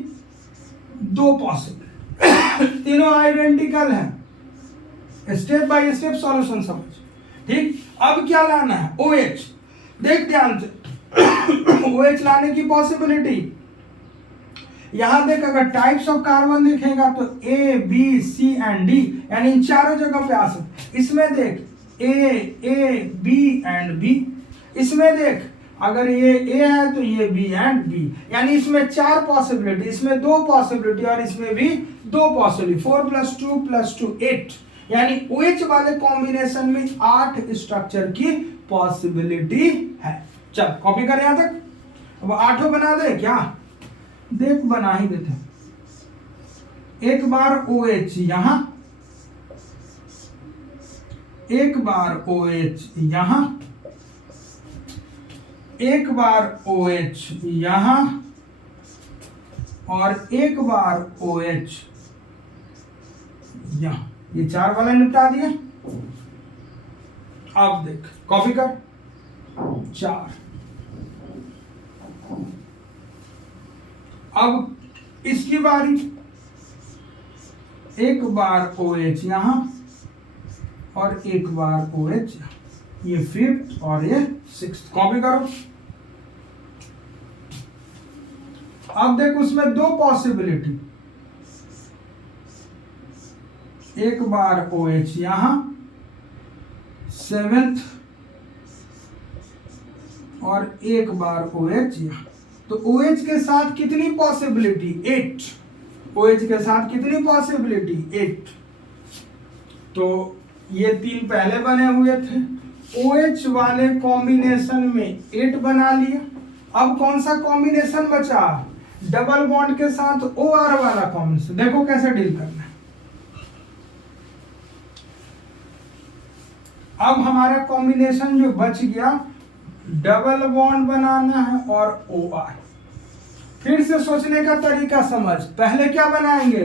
2 पॉसिबिलिटी, तीनों आइडेंटिकल है। स्टेप बाय स्टेप सॉल्यूशन समझ, ठीक। अब क्या लाना है, OH। देख ध्यान से, OH लाने की पॉसिबिलिटी, यहां देख, अगर टाइप्स ऑफ कार्बन देखेगा तो A B C and D, यानी इन चारों जगह पे आ सकते। इसमें देख A B एंड B, इसमें देख अगर ये A है तो ये B एंड B, यानी इसमें 4 पॉसिबिलिटी, इसमें 2 पॉसिबिलिटी और इसमें भी 2 पॉसिबिलिटी, 4 + 2 + 2 8, यानी OH वाले कॉम्बिनेशन में 8 स्ट्रक्चर की पॉसिबिलिटी है। चल कॉपी कर यहां तक। अब 8 बना दे क्या, देख बना ही देते हैं। एक बार OH यहां, एक बार OH यहां, एक बार OH यहां, और एक बार OH यहां। ये 4 वाला निपटा दिया। अब देख, कॉपी कर, 4। अब इसकी बारी, एक बार OH यहां और एक बार OH, ये 5th और ये 6th। कॉपी करो। अब देख उसमें 2 पॉसिबिलिटी, एक बार OH यहां, 7th, और एक बार OH यहां। तो OH के साथ कितनी पॉसिबिलिटी, 8। OH के साथ कितनी पॉसिबिलिटी, 8। तो ये 3 पहले बने हुए थे, OH वाले कॉम्बिनेशन में 8 बना लिया। अब कौन सा कॉम्बिनेशन बचा, डबल बॉन्ड के साथ OR वाला कॉम्बिनेशन। देखो कैसे डील करना है। अब हमारा कॉम्बिनेशन जो बच गया, डबल बॉन्ड बनाना है और OR। फिर से सोचने का तरीका समझ, पहले क्या बनाएंगे,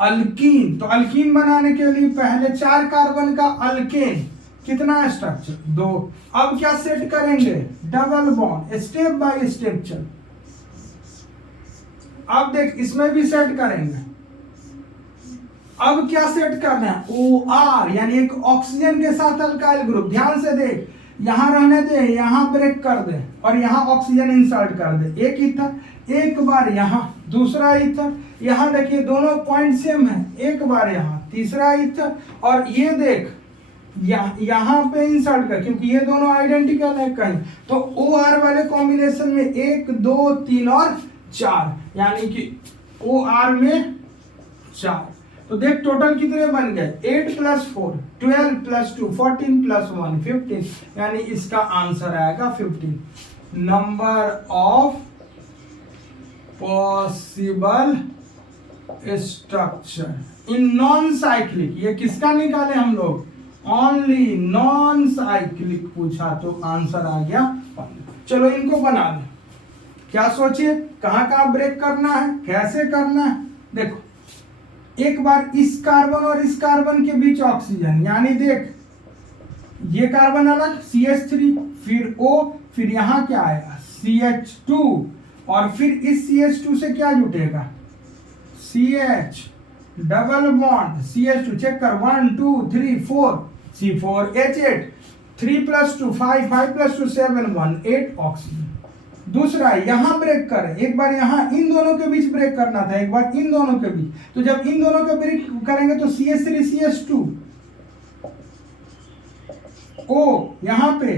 अल्कीन। तो अल्कीन बनाने के लिए पहले 4 कार्बन का अल्केन, कितना स्ट्रक्चर, 2। अब क्या सेट करेंगे, double bond, step by step चल। अब देख इसमें भी सेट करेंगे। अब क्या सेट करना है, OR, यानी एक ऑक्सीजन के साथ अल्काइल ग्रुप। ध्यान से देख, यहां रहने दे, यहां ब्रेक कर दे और यहां ऑक्सीजन इंसर्ट कर दे। एक ईथर, एक बार यहां, दूसरा ईथर, यहां देखिए दोनों पॉइंट सेम है, एक बार यहां, तीसरा ईथर, और ये देख यहां पे इंसर्ट कर, क्योंकि ये दोनों आइडेंटिकल है कहीं। तो OR वाले कॉम्बिनेशन में 1 2 3 और 4, यानी कि OR में 4। तो देख टोटल कितने बन गए, 8 + 4 12 + 2 14 + 1 15, यानी इसका आंसर आएगा 15। Number of possible structure in non cyclic, ये किसका निकाले हम लोग, ओनली नॉन साइक्लिक पूछा तो आंसर आ गया 15। चलो इनको बना दो, क्या सोचिए कहां कहां ब्रेक करना है, कैसे करना है। देखो एक बार इस कार्बन और इस कार्बन के बीच ऑक्सीजन, यानी देख ये कार्बन अलग CH3, फिर O, फिर यहां क्या आएगा CH2, और फिर इस CH2 से क्या जुटेगा CH double bond CH2, check कर 1 2 3 4 C4H8, 3 + 2 5 5 + 2 7 1 8 ऑक्सीजन। दूसरा यहां ब्रेक करें, एक बार यहां इन दोनों के बीच ब्रेक करना था, एक बार इन दोनों के बीच, तो जब इन दोनों के ब्रेक करेंगे तो CH3 CH2 O, यहां पे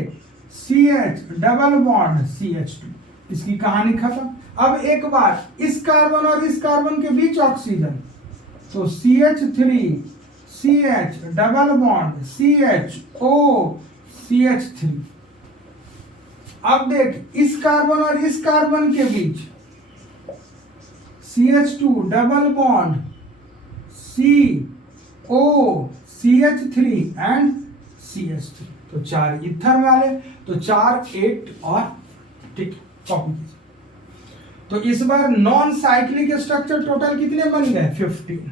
CH डबल बॉन्ड CH2, इसकी कहानी खत्म। अब एक बार इस कार्बन और इस कार्बन के बीच ऑक्सीजन, तो CH3 CH double bond CHO CH3। अब देख इस कार्बन और इस कार्बन के बीच CH2 double bond CO CH3 and CH3, तो 4 ईथर वाले, तो 4 8 और ठीक कॉपी कीजिए। तो इस बार नॉन साइक्लिक स्ट्रक्चर टोटल कितने बन गए 15।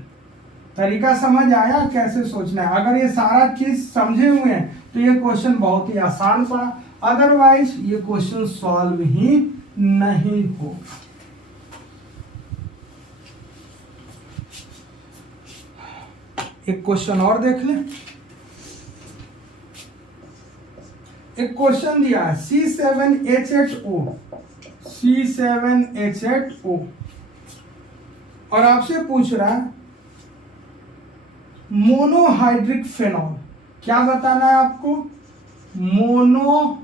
तरीका समझ आया कैसे सोचना है। अगर ये सारा चीज समझे हुए हैं तो ये क्वेश्चन बहुत ही आसान पड़ा, अदरवाइज ये क्वेश्चन सॉल्व ही नहीं होगा। एक क्वेश्चन और देख लें। एक क्वेश्चन दिया है C7H8O, C7H8O, और आपसे पूछ रहा है मोनोहाइड्रिक फेनॉल, क्या बताना है आपको, मोनोहाइड्रिक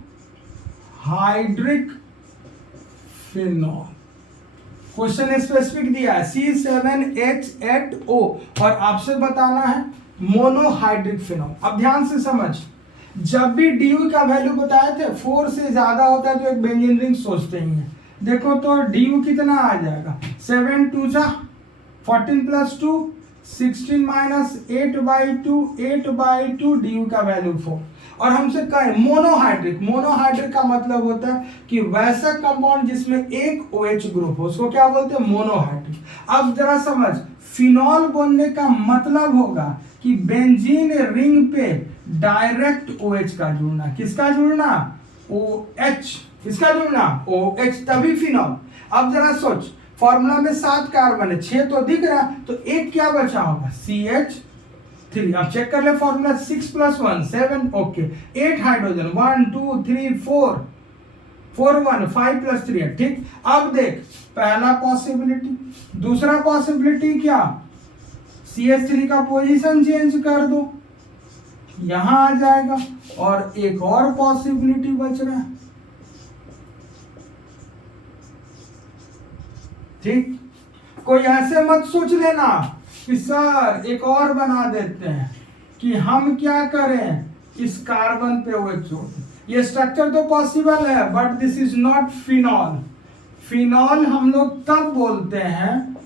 फेनॉल। क्वेश्चन स्पेसिफिक दिया है C7H8O और आपसे बताना है मोनोहाइड्रिक फेनॉल। अब ध्यान से समझ, जब भी DU का वैल्यू बताए थे 4 से ज्यादा होता है तो एक बेंजीन रिंग सोचते ही हैं। देखो तो DU कितना आ जाएगा, 7 2 जा 14 + 2 16 - 8/2 8/2 DU का वैल्यू 4। और हमसे कहें मोनोहाइड्रिक, मोनोहाइड्रिक का मतलब होता है कि वैसा कंपाउंड जिसमें एक OH ग्रुप हो, उसको क्या बोलते हैं मोनोहाइड्रिक। अब जरा समझ, फिनॉल बोलने का मतलब होगा कि बेंजीन रिंग पे डायरेक्ट OH का जुड़ना। किसका जुड़ना, OH, किसका जुड़ना OH, तभी फिनॉल। अब जरा सोच, फॉर्मूला में 7 कार्बन है, 6 तो दिख रहा, तो एक क्या बचा होगा CH3। अब चेक कर ले फॉर्मूला, 6 + 1 7, ओके 8 हाइड्रोजन 1 2 3 4 4 1 5 + 3 है, ठीक। अब देख पहला पॉसिबिलिटी, दूसरा पॉसिबिलिटी क्या, CH3 का पोजीशन चेंज कर दो, यहां आ जाएगा, और एक और पॉसिबिलिटी बच रहा है, ठीक। कोई ऐसे मत सोच लेना कि सर एक और बना देते हैं, कि हम क्या करें इस कार्बन पे OH जोड़ दें। ये स्ट्रक्चर तो पॉसिबल है but this is not phenol. Phenol हम लोग तब बोलते हैं,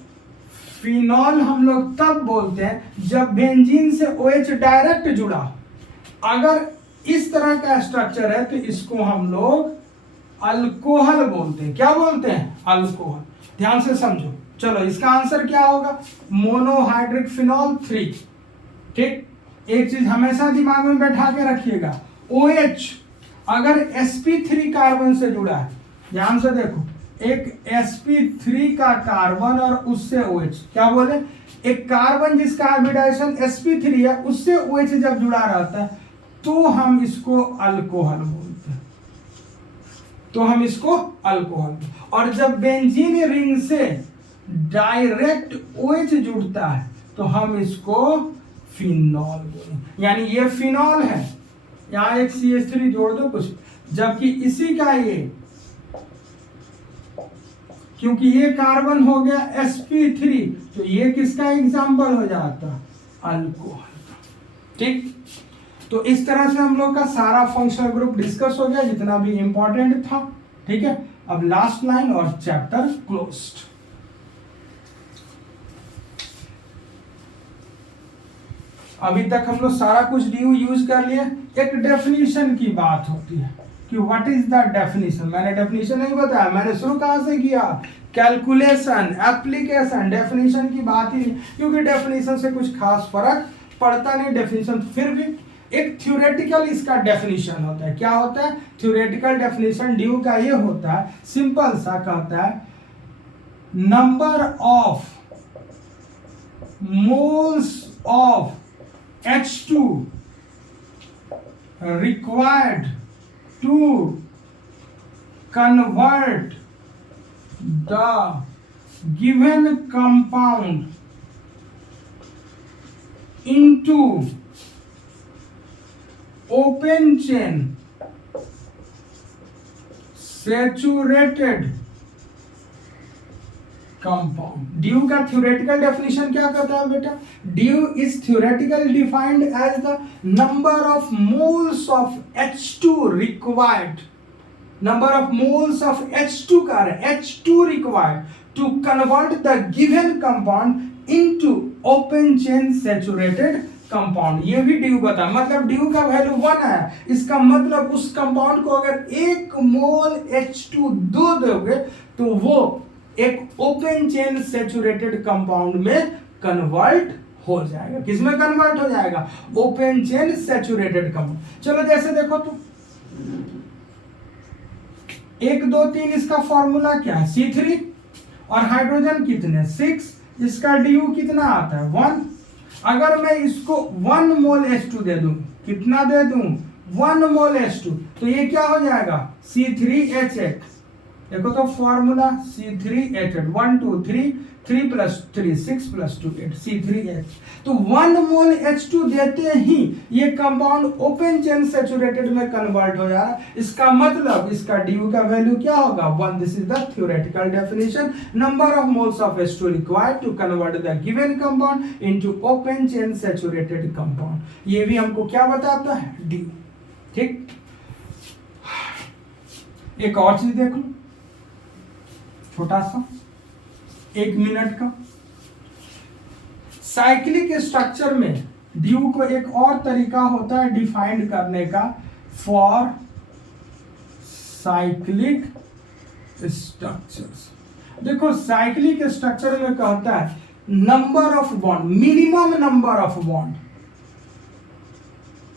फिनॉल हम लोग तब बोलते हैं जब बेंजीन से OH डायरेक्ट जुड़ा। अगर इस तरह का स्ट्रक्चर है तो इसको हम लोग अल्कोहल बोलते हैं। क्या बोलते हैं, अल्कोहल। ध्यान से समझो, चलो इसका आंसर क्या होगा, मोनोहाइड्रिक फिनॉल 3, ठीक। एक चीज हमेशा दिमाग में बैठा के रखिएगा, OH अगर sp3 कार्बन से जुड़ा है, ध्यान से देखो, एक sp3 का कार्बन और उससे OH, क्या बोले, एक कार्बन जिसका हाइब्रिडाइजेशन sp3 है उससे OH जब जुड़ा रहता है तो हम इसको अल्कोहल बोलते हैं, तो हम इसको अल्कोहल। और जब बेंजीन रिंग से डायरेक्ट OH जुड़ता है तो हम इसको फिनॉल बोलेंगे। यानी ये फिनॉल है, यहाँ एक CH3 जोड़ दो कुछ, जबकि इसी का ये क्योंकि ये कार्बन हो गया sp3, तो ये किसका एग्जाम्पल हो जाता, अल्कोहल। ठीक, तो इस तरह से हम लोग का सारा फंक्शनल ग्रुप डिस्कस हो गया जितना भी इंपॉर्टेंट था। ठीक है, अब लास्ट लाइन और चैप्टर क्लोज्ड। अभी तक हम लोग सारा कुछ ड्यू यूज कर लिए। एक डेफिनेशन की बात होती है कि व्हाट इज द डेफिनेशन। मैंने डेफिनेशन नहीं बताया, मैंने शुरू कहां से किया, कैलकुलेशन, एप्लीकेशन, डेफिनेशन की बात ही नहीं, क्योंकि डेफिनेशन से कुछ खास फर्क पड़ता नहीं। डेफिनेशन फिर भी एक थ्योरेटिकल इसका डेफिनेशन होता है। क्या होता है थ्योरेटिकल डेफिनेशन ड्यू का? ये होता है सिंपल सा, कहता है number of moles of H2 required to convert the given compound into open chain saturated compound. DU का थ्योरेटिकल डेफिनेशन क्या कहता है बेटा? DU is theoretical defined as the number of moles of H2 required, number of moles of H2 का है, H2 required to convert the given compound into open chain saturated compound. ये भी due बता, मतलब ड्यू का value 1 है, इसका मतलब उस कंपाउंड को अगर 1 मोल H2 दो दोगे तो वो एक ओपन चेन सैचुरेटेड कंपाउंड में कन्वर्ट हो जाएगा। किसमें कन्वर्ट हो जाएगा? Open chain saturated compound. चलो जैसे देखो तो 1 2 3 इसका फॉर्मूला क्या है, C3, और हाइड्रोजन कितने 6, इसका ड्यू कितना आता है 1। अगर मैं इसको 1 मोल H2 दे दूं, कितना दे दूं 1 मोल H2, तो ये क्या हो जाएगा C3H8। देखो तो फॉर्मूला C3H8, 1 2 3 3 + 3 6 + 2 8 C3H। तो 1 मोल H2 देते ही ये कंपाउंड ओपन चेन सैचुरेटेड में कन्वर्ट हो जा रहा है। इसका मतलब इसका ड्यू का वैल्यू क्या होगा 1। This is the theoretical definition, number of moles of H2 required to convert the given compound into open chain saturated compound. ये भी हमको क्या बताता है, ड्यू। ठीक, एक और चीज देख लो, छोटा सा 1 मिनट का। साइक्लिक स्ट्रक्चर में ड्यू को एक और तरीका होता है डिफाइंड करने का, फॉर साइक्लिक स्ट्रक्चर्स। देखो साइक्लिक स्ट्रक्चर में कहता है number of bond, minimum number of bond,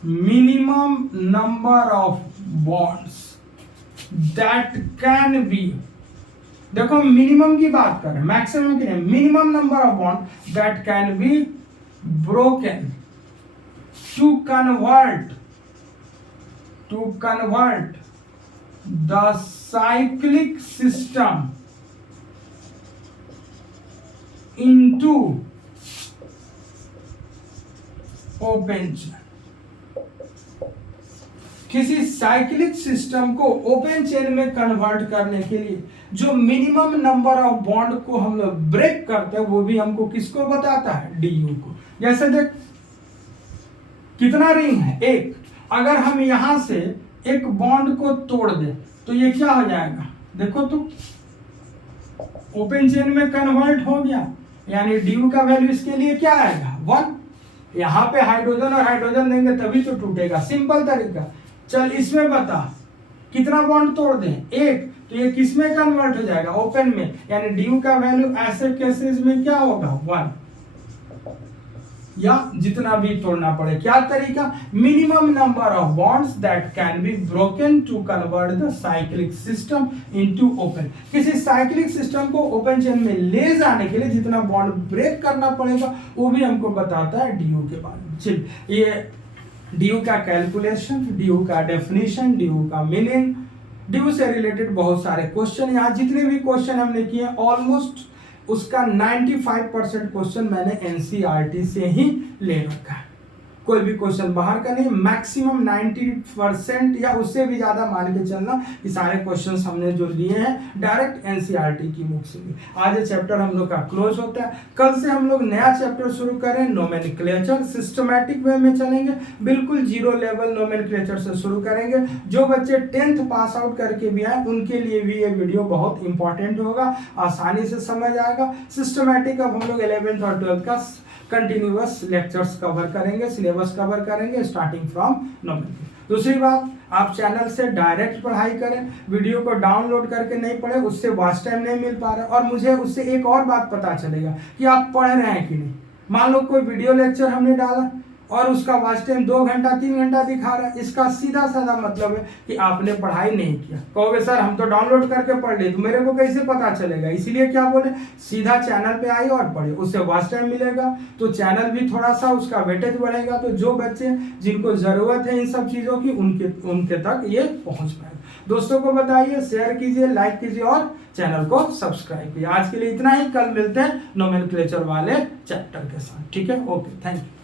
minimum number of bonds that can be, देखो मिनिमम की बात करें, मैक्सिमम की नहीं, minimum number of bond that can be broken to convert the cyclic system into open chain. किसी cyclic system को open chain में convert करने के लिए जो मिनिमम नंबर ऑफ बॉन्ड को हम लोग ब्रेक करते हैं वो भी हमको किसको बताता है, डीयू को। जैसे देख कितना रिंग है, 1। अगर हम यहां से एक बॉन्ड को तोड़ दे तो ये क्या हो जाएगा, देखो तो ओपन चेन में कन्वर्ट हो गया, यानी डीयू का वैल्यू इसके लिए क्या आएगा 1। यहां पे हाइड्रोजन और हाइड्रोजन देंगे तभी तो टूटेगा, सिंपल तरीका। चल इसमें बता कितना बॉन्ड तोड़ दें, 1, तो ये किस में कन्वर्ट हो जाएगा, ओपन में, यानी ड्यू का वैल्यू ऐसे केसेस में क्या होगा 1, या जितना भी तोड़ना पड़े। क्या तरीका, minimum number of bonds that can be broken to convert the cyclic system into open. किसी साइक्लिक सिस्टम को ओपन चेन में ले जाने के लिए जितना बॉन्ड ब्रेक करना पड़ेगा वो भी हमको बताता है डीयू के बारे में। चल ये डीयू का कैलकुलेशन, डीयू का डेफिनेशन, डीयू का मीनिंग, डीयू से रिलेटेड बहुत सारे क्वेश्चन, यहाँ जितने भी क्वेश्चन हमने किए ऑलमोस्ट उसका 95% क्वेश्चन मैंने एनसीईआरटी से ही ले रखा है। कोई भी क्वेश्चन बाहर का नहीं, मैक्सिमम 90% या उससे भी ज़्यादा मान के चलना कि सारे क्वेश्चन हमने जो लिए हैं डायरेक्ट एनसीईआरटी की बुक से। आज ये चैप्टर हम लोग का क्लोज होता है। कल से हम लोग नया चैप्टर शुरू करें, नोमेनक्लेचर। सिस्टमैटिक वे में चलेंगे, बिल्कुल जीरो लेवल नोमेनक्लेचर से शुरू करेंगे। जो बच्चे 10th पास आउट करके भी आए उनके लिए भी ये वीडियो बहुत इंपॉर्टेंट होगा, आसानी से समझ आएगा। सिस्टमैटिक अब हम लोग 11th और 12th का कंटिन्यूअस लेक्चर्स कवर करेंगे, सिलेबस कवर करेंगे स्टार्टिंग फ्रॉम नोमेनक्लेचर। दूसरी बात, आप चैनल से डायरेक्ट पढ़ाई करें, वीडियो को डाउनलोड करके नहीं पढ़े, उससे वॉच टाइम नहीं मिल पा रहा है। और मुझे उससे एक और बात पता चलेगा कि आप पढ़ रहे हैं कि नहीं। मान लो कोई वीडियो लेक्चर हमने डाला और उसका वॉच टाइम 2 घंटा 3 घंटा दिखा रहा है, इसका सीधा साधा मतलब है कि आपने पढ़ाई नहीं किया। कहोगे सर हम तो डाउनलोड करके पढ़ लिए, तो मेरे को कैसे पता चलेगा? इसीलिए क्या बोले, सीधा चैनल पे आइए और पढ़िए, उससे वॉच टाइम मिलेगा, तो चैनल भी थोड़ा सा उसका वेटेज बढ़ेगा। तो जो बच्चे जिनको जरूरत है इन सब चीज़ों की उनके तक ये पहुँच पाएगा। दोस्तों को बताइए, शेयर कीजिए, लाइक कीजिए और चैनल को सब्सक्राइब कीजिए। आज के लिए इतना ही, कल मिलते हैं नोमेनक्लेचर वाले चैप्टर के साथ। ठीक है, ओके, थैंक यू।